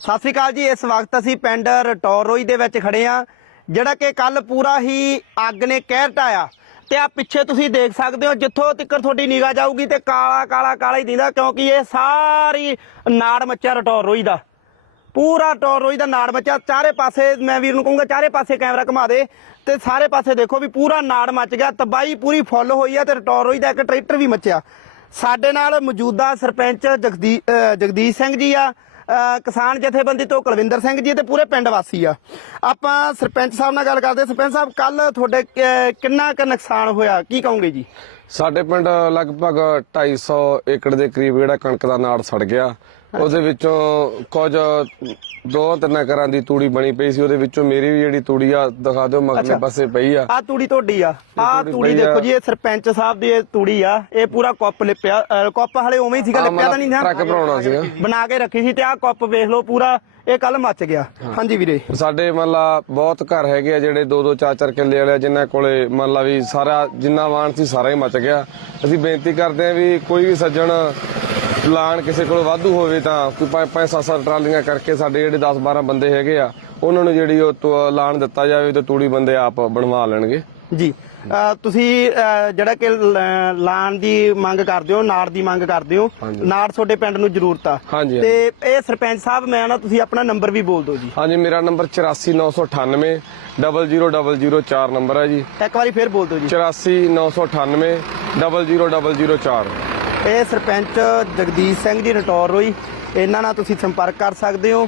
ਸਤਿ ਸ੍ਰੀ ਅਕਾਲ ਜੀ, ਇਸ ਵਕਤ ਅਸੀਂ ਪਿੰਡ ਰਟੌਰੋਈ ਦੇ ਵਿੱਚ ਖੜੇ ਆ ਜਿਹੜਾ ਕਿ ਕੱਲ ਪੂਰਾ ਹੀ ਅੱਗ ਨੇ ਕਹਿਰ ਢਾਇਆ। ਤੇ ਆ ਪਿੱਛੇ ਤੁਸੀਂ ਦੇਖ ਸਕਦੇ ਹੋ, ਜਿੱਥੋਂ ਤੱਕ ਤੁਹਾਡੀ ਨਿਗਾਹ ਜਾਊਗੀ ਤੇ ਕਾਲਾ ਕਾਲਾ ਕਾਲਾ ਹੀ ਦਿੰਦਾ ਕਿਉਂਕਿ ਇਹ ਸਾਰੀ ਨਾੜ ਮੱਚਾ ਰਟੌਰੋਈ ਦਾ। ਪੂਰਾ ਟੌਰੋਈ ਦਾ ਨਾੜ ਮੱਚਾ ਚਾਰੇ ਪਾਸੇ, ਮੈਂ ਵੀਰ ਨੂੰ ਕਹੂੰਗਾ, ਚਾਰੇ ਪਾਸੇ ਕੈਮਰਾ ਘੁਮਾ ਦੇ, ਤੇ ਸਾਰੇ ਪਾਸੇ ਦੇਖੋ ਵੀ ਪੂਰਾ ਨਾੜ ਮੱਚ ਗਿਆ ਤਬਾਈ ਪੂਰੀ ਫੁੱਲ ਹੋਈ ਆ ਤੇ ਟੌਰੋਈ ਦਾ ਇੱਕ ਟਰੈਕਟਰ ਵੀ ਮੱਚਿਆ। ਸਾਡੇ ਨਾਲ ਮੌਜੂਦਾ ਸਰਪੰਚ ਜਗਦੀ ਜਗਦੀਸ਼ ਸਿੰਘ ਜੀ ਆ ਕਿਸਾਨ ਜਥੇਬੰਦੀ ਤੋਂ ਕੁਲਵਿੰਦਰ ਸਿੰਘ ਜੀ ਤੇ ਪੂਰੇ ਪਿੰਡ ਵਾਸੀ ਆ। ਆਪਾਂ ਸਰਪੰਚ ਸਾਹਿਬ ਨਾਲ ਗੱਲ ਕਰਦੇ ਸਰਪੰਚ ਸਾਹਿਬ ਕੱਲ ਤੁਹਾਡੇ ਕਿੰਨਾ ਕੁ ਨੁਕਸਾਨ ਹੋਇਆ? ਕੀ ਕਹੋਗੇ ਜੀ? ਸਾਡੇ ਪਿੰਡ ਲਗਭਗ 250 ਏਕੜ ਦੇ ਕਰੀਬ ਜਿਹੜਾ ਕਣਕ ਦਾ ਨਾੜ ਸੜ ਗਿਆ। ਉਹਦੇ ਵਿੱਚੋਂ ਕੁਝ ਦੋ ਤਿੰਨ ਘਰਾਂ ਦੀ ਤੂੜੀ ਬਣੀ ਪਈ ਸੀ ਉਹਦੇ ਵਿੱਚੋਂ ਮੇਰੀ ਵੀ ਜਿਹੜੀ ਤੂੜੀ ਆ ਦਿਖਾ ਦਿਓ ਮਗਲੇ ਪਾਸੇ ਪਈ ਆ। ਆ ਤੂੜੀ ਤੁਹਾਡੀ ਆ। ਆ ਤੂੜੀ ਆ। ਦੇਖੋ ਜੀ ਇਹ ਸਰਪੰਚ ਸਾਹਿਬ ਦੀ ਇਹ ਤੂੜੀ ਆ। ਇਹ ਪੂਰਾ ਕੱਪ ਲਿਪਿਆ ਕੱਪ ਹਲੇ ਉਵੇਂ ਹੀ ਸੀਗਾ ਲਿਪਿਆ ਤਾਂ ਨਹੀਂ ਨਾ। ਟਰੱਕ ਭਰਾਉਣਾ ਸੀਗਾ। ਬਣਾ ਕੇ ਰੱਖੀ ਸੀ ਤੇ ਆਹ ਕੱਪ ਵੇਖ ਲਓ ਪੂਰਾ ਇਹ ਕੱਲ ਮੱਚ ਗਿਆ। ਹਾਂਜੀ ਵੀਰੇ। ਸਾਡੇ ਮੰਨ ਲਾ ਬਹੁਤ ਘਰ ਹੈਗੇ ਆ ਜਿਹੜੇ ਦੋ ਦੋ ਚਾਰ ਚਾਰ ਕਿੱਲੇ ਵਾਲੇ ਆ, ਜਿਨ੍ਹਾਂ ਕੋਲੇ ਮੰਨ ਲਾ ਵੀ ਸਾਰਾ ਜਿੰਨਾ ਵਾਣ ਸੀ ਸਾਰਾ ਹੀ ਮਚ ਗਿਆ। ਅਸੀਂ ਬੇਨਤੀ ਕਰਦੇ ਆ ਵੀ ਕੋਈ ਵੀ ਸੱਜਣ ਲਾਣ ਕਿਸੇ ਕੋਲ ਵਾਧੂ ਹੋਵੇ ਤਾਂ ਕੋਈ ਪੰਜ ਪੰਜ ਸੱਤ ਸੱਤ ਟਰਾਲੀਆਂ ਕਰਕੇ ਸਾਡੇ ਜਿਹੜੇ 10 12 ਬੰਦੇ ਹੈਗੇ ਆ ਉਹਨਾਂ ਨੂੰ ਜਿਹੜੀ ਉਹ ਲਾਣ ਦਿੱਤਾ ਜਾਵੇ ਤੇ ਤੂੜੀ ਬੰਦੇ ਆਪ ਬਣਵਾ ਲੈਣਗੇ। ਜੀ। ਤੁਸੀਂ ਜਿਹੜਾ ਕਿ ਲਾਣ ਦੀ ਮੰਗ ਕਰਦੇ ਹੋ ਨਾੜ ਦੀ ਮੰਗ ਕਰਦੇ ਹੋ। ਨਾੜ ਤੁਹਾਡੇ ਪਿੰਡ ਨੂੰ ਜ਼ਰੂਰਤ ਆ। ਤੇ ਇਹ ਸਰਪੰਚ ਸਾਹਿਬ ਮੈਂ ਨਾ ਤੁਸੀਂ ਆਪਣਾ ਨੰਬਰ ਵੀ ਬੋਲ ਦਿਓ ਜੀ। ਹਾਂਜੀ ਮੇਰਾ ਨੰਬਰ 84998 00004 ਨੰਬਰ ਹੈ ਜੀ। ਇੱਕ ਵਾਰੀ ਫੇਰ ਬੋਲ ਦਿਓ ਜੀ। 84998 00004 ਇਹ ਸਰਪੰਚ ਜਗਦੀਸ਼ ਸਿੰਘ ਜੀ ਰਟੌਰ ਰੋਈ ਇਹਨਾਂ ਨਾਲ ਤੁਸੀਂ ਸੰਪਰਕ ਕਰ ਸਕਦੇ ਹੋ।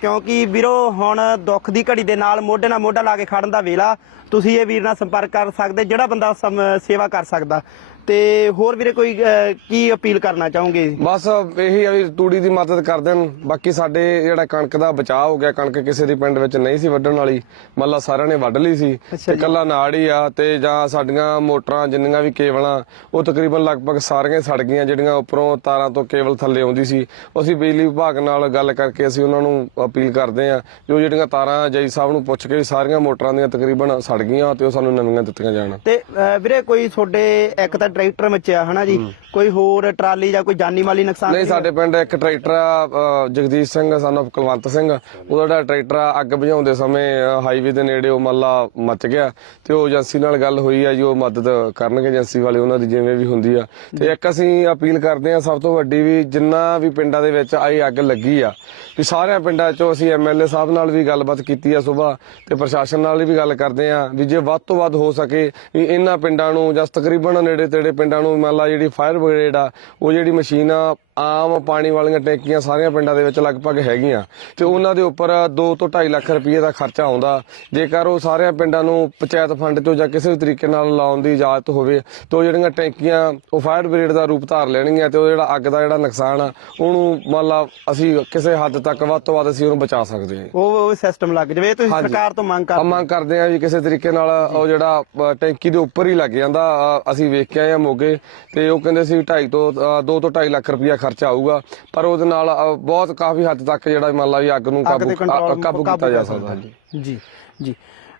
ਕਿਉਂਕਿ ਵੀਰੋ, ਹੁਣ ਦੁੱਖ ਦੀ ਘੜੀ ਦੇ ਨਾਲ ਮੋਢੇ ਨਾਲ ਮੋਢਾ ਲਾ ਕੇ ਖੜਨ ਦਾ ਵੇਲਾ, ਤੁਸੀਂ ਇਹ ਵੀਰ ਨਾਲ ਸੰਪਰਕ ਕਰ ਸਕਦੇ, ਜਿਹੜਾ ਬੰਦਾ ਸਮ- ਸੇਵਾ ਕਰ ਸਕਦਾ। ਤੇ ਹੋਰ ਵੀਰੇ ਕੋਈ ਅਹ, ਕੀ ਅਪੀਲ ਕਰਨਾ ਚਾਹੋਗੇ? ਬਸ ਇਹੀ ਆ ਵੀ ਤੂੜੀ ਦੀ ਮਦਦ ਕਰ ਦੇਣ। ਬਾਕੀ ਸਾਡੇ ਜਿਹੜਾ ਕਣਕ ਦਾ ਬਚਾਅ ਹੋ ਗਿਆ ਕਣਕ ਕਿਸੇ ਦੀ ਪਿੰਡ ਵਿੱਚ ਨਹੀਂ ਸੀ ਵੱਢਣ ਵਾਲੀ ਮੱਲਾ ਸਾਰਿਆਂ ਨੇ ਵੱਢ ਲਈ ਸੀ। ਅੱਛਾ ਤੇ ਜੀ। ਕੱਲਾ ਨਾੜ ਹੀ ਆ ਤੇ ਜਾਂ ਸਾਡੀਆਂ ਮੋਟਰਾਂ ਜਿੰਨੀਆਂ ਵੀ ਕੇਬਲਾਂ ਉਹ ਤਕਰੀਬਨ ਲਗਭਗ ਸਾਰੀਆਂ ਹੀ ਸੜ ਗਈਆਂ ਜਿਹੜੀਆਂ ਉੱਪਰੋਂ ਤਾਰਾਂ ਤੋਂ ਕੇਬਲ ਥੱਲੇ ਆਉਂਦੀ ਸੀ। ਅਸੀਂ ਬਿਜਲੀ ਵਿਭਾਗ ਨਾਲ ਗੱਲ ਕਰਕੇ ਅਸੀਂ ਉਹਨਾਂ ਨੂੰ ਅਪੀਲ ਕਰਦੇ ਆ ਜੋ ਜਿਹੜੀਆਂ ਤਾਰਾਂ ਜਈ ਸਾਹਿਬ ਨੂੰ ਪੁੱਛ ਕੇ ਵੀ ਸਾਰੀਆਂ ਮੋਟਰਾਂ ਦੀਆਂ ਤਕਰੀਬਨ ਸੜ ਗਈਆਂ ਤੇ ਉਹ ਸਾਨੂੰ ਨਵੀਆਂ ਦਿੱਤੀਆਂ ਜਾਣ। ਤੇ ਅਹ, ਵੀਰੇ ਕੋਈ ਤੁਹਾਡੇ ਇੱਕ ਤਾਂ ਟਰੈਕਟਰ ਮੱਚਿਆ ਹਨਾ ਜੀ? ਕੋਈ ਹੋਰ ਟਰਾਲੀ ਜਾਂ ਕੋਈ ਜਾਨੀ ਮਾਲੀ ਨੁਕਸਾਨ ਨਹੀਂ ਸਾਡੇ ਪਿੰਡ ਇੱਕ ਟਰੈਕਟਰ ਆ ਅ, ਜਗਦੀਸ਼ ਸਿੰਘ ਸਨ of ਕੁਲਵੰਤ ਸਿੰਘ। ਉਹਦਾ ਜਿਹੜਾ ਟਰੈਕਟਰ ਆ ਅੱਗ ਬੁਝਾਉਂਦੇ ਸਮੇਂ ਹਾਈਵੇ ਦੇ ਨੇੜੇ ਉਹ ਮੱਲਾ ਮੱਚ ਗਿਆ ਤੇ ਉਹ ਏਜੰਸੀ ਨਾਲ ਗੱਲ ਹੋਈ ਆ ਜੀ ਉਹ ਮਦਦ ਕਰਨਗੇ ਏਜੰਸੀ ਵਾਲੇ ਉਹਨਾਂ ਦੀ ਜਿਵੇਂ ਵੀ ਹੁੰਦੀ ਆ। ਤੇ ਇੱਕ ਅਸੀਂ ਅਪੀਲ ਕਰਦੇ ਆ ਸਭ ਤੋਂ ਵੱਡੀ ਵੀ ਜਿੰਨਾ ਵੀ ਪਿੰਡਾਂ ਦੇ ਵਿੱਚ ਆਈ ਅੱਗ ਲੱਗੀ ਆ ਵੀ ਸਾਰਿਆਂ ਪਿੰਡਾਂ 'ਚੋਂ ਅਸੀਂ ਐਮਐਲਏ ਸਾਹਿਬ ਨਾਲ ਵੀ ਗੱਲਬਾਤ ਕੀਤੀ ਆ ਸਵੇਰ ਤੇ ਪ੍ਰਸ਼ਾਸਨ ਨਾਲ ਵੀ ਗੱਲ ਕਰਦੇ ਆ ਵੀ ਜੇ ਵੱਧ ਤੋਂ ਵੱਧ ਹੋ ਸਕੇ ਵੀ ਇਹਨਾਂ ਪਿੰਡਾਂ ਨੂੰ ਜਾਂ ਤਕਰੀਬਨ ਨੇੜੇ ਤੇੜੇ ਪਿੰਡਾਂ ਨੂੰ ਮੰਨ ਲਾ ਜਿਹੜੀ ਫਾਇਰ ਬ੍ਰਿਗੇਡ ਆ ਉਹ ਜਿਹੜੀ ਮਸ਼ੀਨ ਆ ਆਮ ਪਾਣੀ ਵਾਲੀਆਂ ਟੈਂਕੀਆਂ ਸਾਰੀਆਂ ਪਿੰਡਾਂ ਦੇ ਵਿੱਚ ਲਗਭਗ ਹੈਗੀਆਂ। ਤੇ ਉਹਨਾਂ ਦੇ ਉੱਪਰ 2 ਤੋਂ 2.5 ਲੱਖ ਰੁਪਏ ਦਾ ਖਰਚਾ ਆਉਂਦਾ। ਜੇਕਰ ਉਹ ਸਾਰਿਆਂ ਪਿੰਡਾਂ ਨੂੰ ਪੰਚਾਇਤ ਫੰਡ ਤੋਂ ਜਾਂ ਕਿਸੇ ਵੀ ਤਰੀਕੇ ਨਾਲ ਲਾਉਣ ਦੀ ਇਜਾਜ਼ਤ ਹੋਵੇ ਤਾਂ ਉਹ ਜਿਹੜੀਆਂ ਟੈਂਕੀਆਂ ਉਹ ਫਾਇਰ ਬ੍ਰਿਗੇਡ ਦਾ ਰੂਪ ਧਾਰ ਲੈਣਗੀਆਂ ਤੇ ਉਹ ਜਿਹੜਾ ਅੱਗ ਦਾ ਜਿਹੜਾ ਨੁਕਸਾਨ ਆ ਉਹਨੂੰ ਮੰਨ ਲਾ ਅਸੀਂ ਕਿਸੇ ਹੱਦ ਤੱਕ ਵੱਧ ਤੋਂ ਵੱਧ ਅਸੀਂ ਉਹਨੂੰ ਬਚਾ ਸਕਦੇ ਹਾਂ। ਉਹ ਉਹ ਸਿਸਟਮ ਲੱਗ ਜਾਵੇ ਤੁਸੀਂ। ਸਰਕਾਰ ਤੋਂ ਮੰਗ ਆ ਕਰ ਮੰਗ ਕਰਦੇ ਆ ਵੀ ਕਿਸੇ ਤਰੀਕੇ ਨਾਲ ਉਹ ਜਿਹੜਾ ਟੈਂਕੀ ਦੇ ਉੱਪਰ ਹੀ ਲੱਗ ਜਾਂਦਾ। ਅਸੀਂ ਵੇਖ ਕੇ ਆਏ ਆ ਮੋਗੇ ਤੇ ਉਹ ਕਹਿੰਦੇ ਸੀ 2.5 ਤੋਂ 2 ਤੋਂ 2.5 ਲੱਖ ਰੁਪਇਆ ਖਰਚਾ ਆਊਗਾ। ਪਰ ਉਹਦੇ ਨਾਲ ਅ, ਬਹੁਤ ਕਾਫੀ ਹੱਦ ਤੱਕ ਜਿਹੜਾ ਮੰਨ ਲਾ ਵੀ ਅੱਗ ਨੂੰ ਅੱਗ ਕਾਬੂ ਤੇ ਕੰਟਰੋਲ ਅ, ਕਾਬੂ ਕੀਤਾ ਜਾ ਸਕਦਾ। ਜੀ ਜੀ।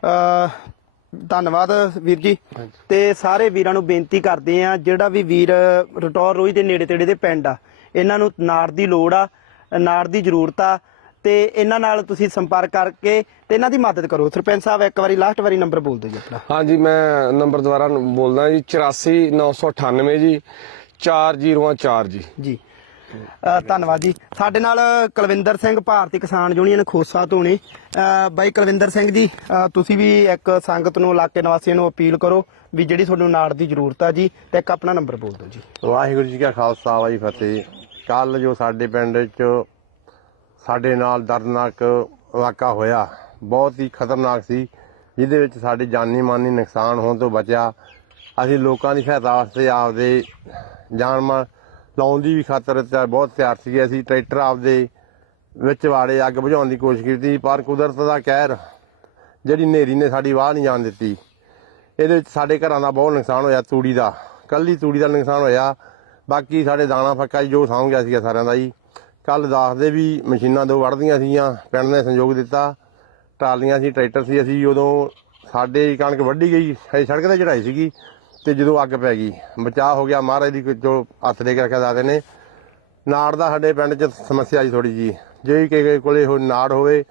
ਅ ਧੰਨਵਾਦ ਵੀਰ ਜੀ। ਤੇ ਸਾਰੇ ਵੀਰਾਂ ਨੂੰ ਬੇਨਤੀ ਕਰਦੇ ਆ ਜਿਹੜਾ ਵੀ ਵੀਰ ਰਟੌਰ ਰੋਈ ਦੇ ਨੇੜੇ ਤੇੜੇ ਦੇ ਪਿੰਡ ਆ ਇਹਨਾਂ ਨੂੰ ਨਾੜ ਦੀ ਲੋੜ ਆ ਨਾੜ ਦੀ ਜ਼ਰੂਰਤ ਆ ਤੇ ਇਹਨਾਂ ਨਾਲ ਤੁਸੀਂ ਸੰਪਰਕ ਕਰਕੇ ਤੇ ਇਹਨਾਂ ਦੀ ਮਦਦ ਕਰੋ। ਸਰਪੰਚ ਸਾਹਿਬ ਇੱਕ ਵਾਰੀ ਲਾਸਟ ਵਾਰੀ ਨੰਬਰ ਬੋਲ ਦਿਓ ਜੀ ਆਪਣਾ। ਹਾਂਜੀ ਮੈਂ ਨੰਬਰ ਦੁਬਾਰਾ ਬੋਲਦਾ ਜੀ 84998 ਜੀ 4004 ਜੀ। ਜੀ। ਧੰਨਵਾਦ ਜੀ। ਸਾਡੇ ਨਾਲ ਕੁਲਵਿੰਦਰ ਸਿੰਘ ਭਾਰਤੀ ਕਿਸਾਨ ਯੂਨੀਅਨ ਖੋਸਾ ਤੋਂ ਨੇ। ਬਾਈ ਕੁਲਵਿੰਦਰ ਸਿੰਘ ਜੀ ਤੁਸੀਂ ਵੀ ਇੱਕ ਸੰਗਤ ਨੂੰ ਇਲਾਕੇ ਨਿਵਾਸੀਆਂ ਨੂੰ ਅਪੀਲ ਕਰੋ ਵੀ ਜਿਹੜੀ ਤੁਹਾਨੂੰ ਨਾੜ ਦੀ ਜ਼ਰੂਰਤ ਆ ਜੀ ਤੇ ਇੱਕ ਆਪਣਾ ਨੰਬਰ ਬੋਲ ਦਿਓ ਜੀ। ਵਾਹਿਗੁਰੂ ਜੀ ਕਾ ਖਾਲਸਾ ਵਾਹਿ ਫਤਿਹ। ਕੱਲ ਜੋ ਸਾਡੇ ਪਿੰਡ ਵਿੱਚ ਸਾਡੇ ਨਾਲ ਦਰਦਨਾਕ ਵਾਕਾ ਹੋਇਆ। ਬਹੁਤ ਹੀ ਖਤਰਨਾਕ ਸੀ, ਜਿਹਦੇ ਵਿੱਚ ਸਾਡੇ ਜਾਨੀ ਮਾਨੀ ਨੁਕਸਾਨ ਹੋਣ ਤੋਂ ਬਚਿਆ। ਅਸੀਂ ਲੋਕਾਂ ਦੀ ਸਹਾਇਤਾ ਵਾਸਤੇ ਆਪਦੇ ਜਾਨ ਮਾਲ ਲਾਉਣ ਦੀ ਵੀ ਖਾਤਰ ਬਹੁਤ ਤਿਆਰ ਸੀਗੇ। ਅਸੀਂ ਟਰੈਕਟਰ ਆਪਦੇ ਵਿੱਚ ਵਾੜੇ ਅੱਗ ਬੁਝਾਉਣ ਦੀ ਕੋਸ਼ਿਸ਼ ਕੀਤੀ, ਪਰ ਕੁਦਰਤ ਦਾ ਕਹਿਰ, ਜਿਹੜੀ ਨੇਰੀ ਨੇ ਸਾਡੀ ਵਾਹ ਨਹੀਂ ਜਾਣ ਦਿੱਤੀ। ਇਹਦੇ ਵਿੱਚ ਸਾਡੇ ਘਰਾਂ ਦਾ ਬਹੁਤ ਨੁਕਸਾਨ ਹੋਇਆ ਤੂੜੀ ਦਾ। ਕੱਲੀ ਤੂੜੀ ਦਾ ਨੁਕਸਾਨ ਹੋਇਆ। ਬਾਕੀ ਸਾਡੇ ਦਾਣਾ ਫੱਕਾ ਜੀ ਜੋ ਸਾਂਭ ਗਿਆ ਸੀਗਾ ਸਾਰਿਆਂ ਦਾ ਜੀ। ਕੱਲ ਦੱਸਦੇ ਵੀ ਮਸ਼ੀਨਾਂ ਦੋ ਵੜਦੀਆਂ ਸੀਗੀਆਂ, ਪਿੰਡ ਨੇ ਸੰਯੋਗ ਦਿੱਤਾ। ਟਰਾਲੀਆਂ ਸੀ, ਟਰੈਕਟਰ ਸੀ, ਅਸੀਂ ਉਦੋਂ ਸਾਡੇ ਕਣਕ ਵੱਢੀ ਗਈ ਅਸੀਂ ਸੜਕ ਤੇ ਚੜਾਈ ਸੀਗੀ ਤੇ ਜਦੋਂ ਅੱਗ ਪੈ ਗਈ। ਬਚਾਅ ਹੋ ਗਿਆ, ਮਹਾਰਾਜ ਦੀ ਜੋ ਹੱਥ ਦੇ ਕੇ ਰੱਖਿਆ ਦਾਦੇ ਨੇ ਨਾੜ ਦਾ ਸਾਡੇ ਪਿੰਡ 'ਚ ਸਮੱਸਿਆ ਜੀ ਥੋੜੀ ਜੀ। ਜੇ ਕਿਸੇ ਕੋਲੇ ਹੋ ਨਾੜ ਹੋਵੇ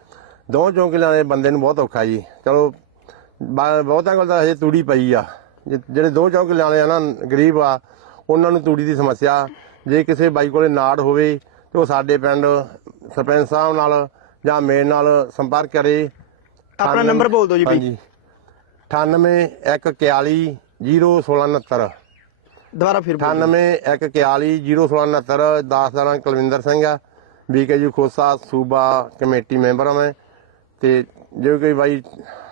ਦੋ ਚੌਂਕਿਆਂ ਦੇ ਬੰਦੇ ਨੂੰ ਬਹੁਤ ਔਖਾ ਜੀ। ਚਲੋ, ਬਾ- ਬਹੁਤਾਂ ਕੋਲ ਤਾਂ ਹਜੇ ਤੂੜੀ ਪਈ ਆ। ਜਿ- ਜਿਹੜੇ ਦੋ ਚੌਂਕਿਆਂ ਵਾਲੇ ਆ ਨਾ, ਗਰੀਬ ਆ, ਉਹਨਾਂ ਨੂੰ ਤੂੜੀ ਦੀ ਸਮੱਸਿਆ। ਜੇ ਕਿਸੇ ਬਾਈ ਕੋਲੇ ਨਾੜ ਹੋਵੇ ਤੇ ਉਹ ਸਾਡੇ ਪਿੰਡ ਸਰਪੰਚ ਸਾਹਿਬ ਨਾਲ ਜਾਂ ਮੇਰੇ ਨਾਲ ਸੰਪਰਕ ਕਰੇ। ਆਪਣਾ ਨੰਬਰ ਬੋਲ ਦਿਓ ਜੀ ਬਈ। ਹਾਂਜੀ। 98 141 0669 ਦੁਬਾਰਾ ਫਿਰ ਬੋਲ ਦਿਓ। 98 141 0669 10 ਦਾ ਨਾਮ ਕੁਲਵਿੰਦਰ ਸਿੰਘ ਆ। ਬੀਕੇਯੂ ਖੋਸਾ ਸੂਬਾ ਕਮੇਟੀ ਮੈਂਬਰ ਹਾਂ ਮੈਂ। ਤੇ ਜੇ ਕੋਈ ਬਾਈ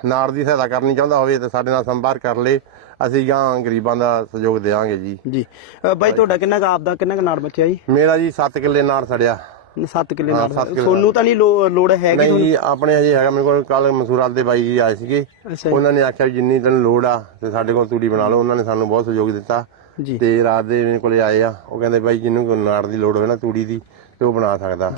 ਨਾੜ ਦੀ ਸਹਾਇਤਾ ਕਰਨੀ ਚਾਹੁੰਦਾ ਹੋਵੇ ਤਾਂ ਸਾਡੇ ਨਾਲ ਸੰਪਰਕ ਕਰ ਲੇ। ਅਸੀਂ ਗਾਂ ਗਰੀਬਾਂ ਦਾ ਸਹਿਯੋਗ ਦੇਵਾਂਗੇ ਜੀ। ਜੀ। ਅ, ਬਾਈ ਤੁਹਾਡਾ ਕਿੰਨਾ ਕੁ ਆਪਦਾ ਕਿੰਨਾ ਕੁ ਨਾੜ ਬਚਿਆ ਜੀ? ਮੇਰਾ ਜੀ 7 ਕਿੱਲੇ ਨਾੜ ਸੜਿਆ। 7 ਕਿੱਲੇ ਹਾਂ, ਨਾੜ। ਸੱਤ ਕਿੱਲੇ ਸੋਨੂੰ ਤਾਂ ਨਹੀਂ ਲੋ- ਲੋੜ ਹੈਗੀ ਨਹੀਂ ਜੀ ਆਪਣੇ ਹਜੇ ਹੈਗਾ ਮੇਰੇ ਕੋਲ ਕੱਲ ਮਸੂਰਾਲ ਦੇ ਬਾਈ ਜੀ ਆਏ ਸੀਗੇ। ਅੱਛਾ। ਉਹਨਾਂ ਨੇ ਆਖਿਆ ਵੀ ਜਿੰਨੀ ਤੈਨੂੰ ਲੋੜ ਆ ਤੇ ਸਾਡੇ ਕੋਲ ਤੂੜੀ ਬਣਾ ਲਓ। ਉਹਨਾਂ ਨੇ ਸਾਨੂੰ ਬਹੁਤ ਸਹਿਯੋਗ ਦਿੱਤਾ। ਜੀ। ਤੇ ਰਾਤ ਦੇ ਮੇਰੇ ਕੋਲੇ ਆਏ ਆ। ਉਹ ਕਹਿੰਦੇ ਬਾਈ ਜਿਹਨੂੰ ਕੋਈ ਨਾੜ ਦੀ ਲੋੜ ਹੋਵੇ ਨਾ ਤੂੜੀ ਦੀ ਤੇ ਉਹ ਬਣਾ ਸਕਦਾ।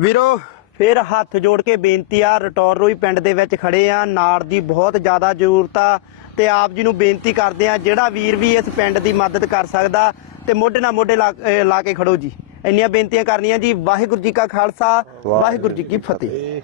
ਵੀਰੋ ਫਿਰ ਹੱਥ ਜੋੜ ਕੇ ਬੇਨਤੀ ਆ ਰਟੌਰ ਰੋਈ ਪਿੰਡ ਦੇ ਵਿੱਚ ਖੜੇ ਆ। ਨਾੜ ਦੀ ਬਹੁਤ ਜ਼ਿਆਦਾ ਜ਼ਰੂਰਤ ਆ। ਤੇ ਆਪ ਜੀ ਨੂੰ ਬੇਨਤੀ ਕਰਦੇ ਆ ਜਿਹੜਾ ਵੀਰ ਵੀ ਇਸ ਪਿੰਡ ਦੀ ਮਦਦ ਕਰ ਸਕਦਾ ਤੇ ਮੋਢੇ ਨਾਲ ਮੋਢੇ ਲਾ ਕੇ ਖੜੋ ਜੀ। ਇੰਨੀਆਂ ਬੇਨਤੀਆਂ ਕਰਨੀਆਂ ਜੀ। ਵਾਹਿਗੁਰੂ ਜੀ ਕਾ ਖਾਲਸਾ ਵਾਹਿਗੁਰੂ ਜੀ ਕੀ ਫਤਿਹ।